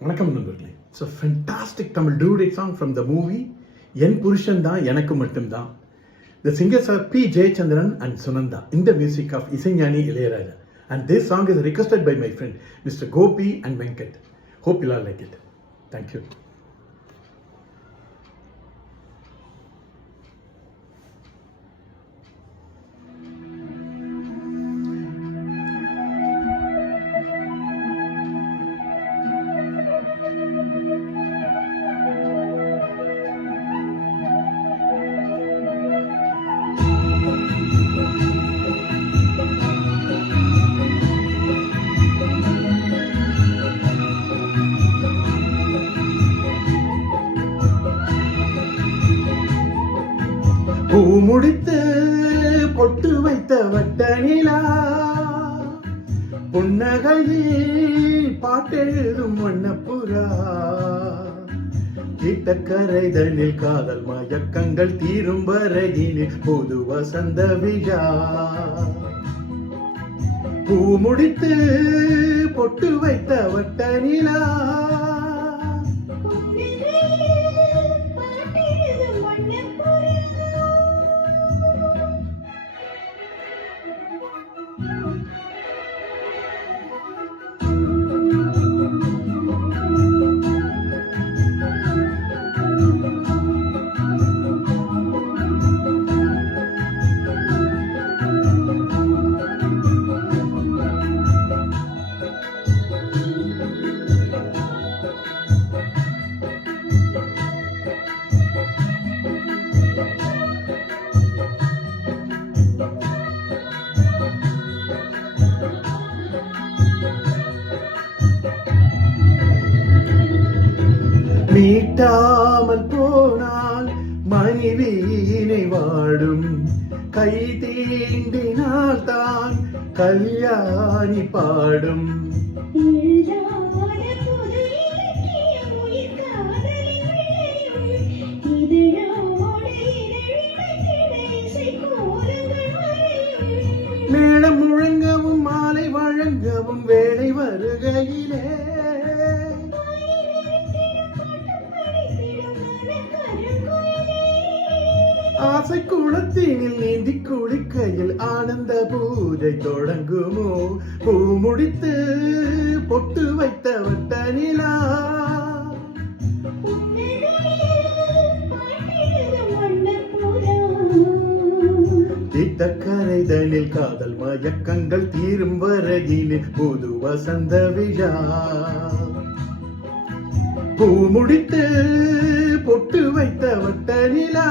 வணக்கம் நண்பர்களே. It's a fantastic Tamil duet song from the movie என் புருஷன் தான் எனக்கு மட்டும்தான். The singers are P. Jayachandran and Sunanda in the music of Isaignani Ilayaraja. And this song is requested by my friend Mr. Gopi and Venkat. Hope you all like it. Thank you. பூ முடித்து பொட்டு வைத்த வட்ட நிலா புன்னகையில் பாட்டெழுதும் வண்ணப்புறா கீட்டக்கரைதனில் காதல் மயக்கங்கள் தீரும் வரையினில் புது வசந்த விழா. பூ முடித்து பொட்டு வைத்த வட்ட நிலா மீட்டாமல் போனால் மனைவியினை வாடும், கை தீண்டினால் தான் கல்யாணி பாடும். மேளம் முழங்கவும் மாலை வழங்கவும் வேலை வருகையிலே ஆசை குளத்தினில் நீந்தி குளிக்கையில் ஆனந்த பூஜை தொடங்குமோ. பூ முடித்து பொட்டு வைத்த வட்ட நிலா கரைதனில் காதல் மயக்கங்கள் தீரும் வரையினில் புது வசந்த விழா. பூ முடித்து பொட்டு வைத்த வட்ட நிலா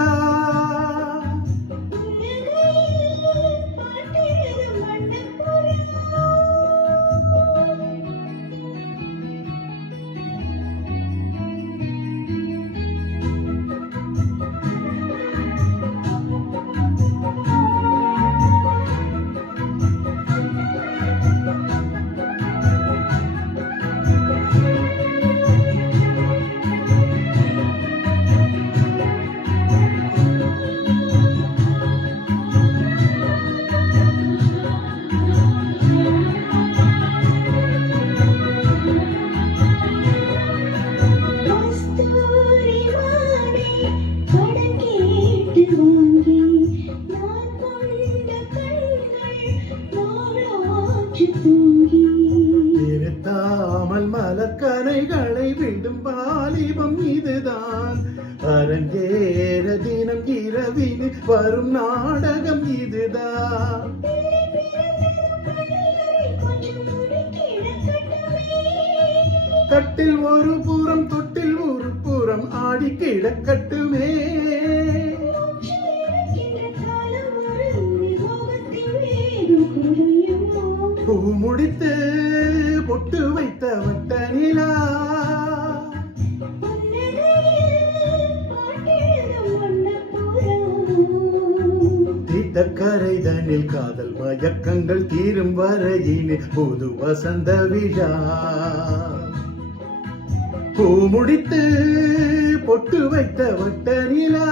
திருத்தாமல் மலர்கனைகளை விடும் வாலிபம் இதுதான். அரங்கேற தினம் இரவின் வரும் நாடகம் இதுதான். கட்டில் ஒரு புறம் தொட்டில் ஒரு புறம் ஆடி கிடக்கட்டுமே. பூ முடித்து பொட்டு வைத்த வட்ட நிலா தீட்டக்கரைதனில் காதல் மயக்கங்கள் தீரும் வரையினில் புது வசந்த விழா. பூ முடித்து பொட்டு வைத்த வட்ட நிலா